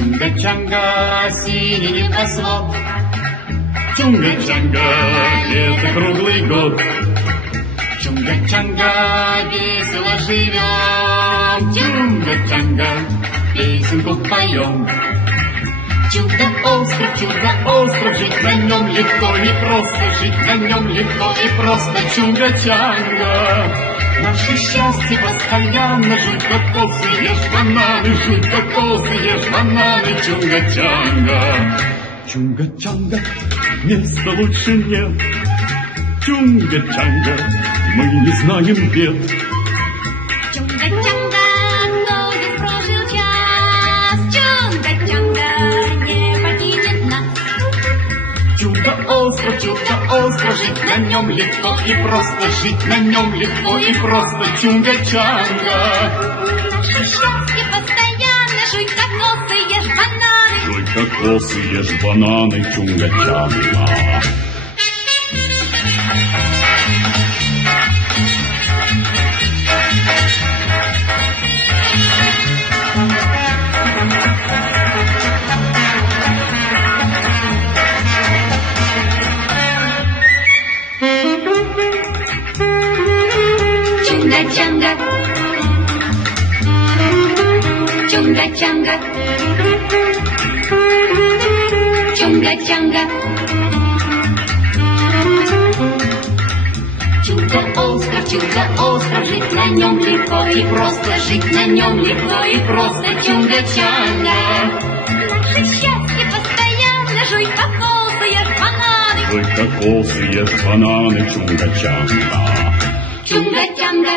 Чунга-чанга, синий небосвод, Чунга-чанга, лето круглый год. Чунга-чанга, весело живем, Чунга-чанга, песенку поем. Чудо-остров, жить на нем легко и просто, жить на нем легко и просто. Чунга-чанга, наше счастье постоянно, жуй кокосы, ешь бананы, жуй кокосы, ешь бананы. Чунга-чанга, Чунга-чанга, места лучше нет. Чунга-чанга, мы не знаем бед. Чунга-чанга, долго прожил час, Чунга-чанга не покинет нас. Чудо-остров, жить на нем легко и просто, жить на нем легко и просто. Чунга-чанга, Наше счастье постоянно, жуй кокосы, ешь бананы. жуй кокосы, ешь бананы. Чунга-чанга. Чунга-чанга, Чунга-чанга, Чунга-чанга. Чудо-остров, жить на нем легко и просто, жить на нем легко и просто. Чунга-чанга, наше счастье постоянно, жуй кокосы, ешь бананы. Жуй кокосы, ешь бананы. Чунга-чанга. Чунга-чанга.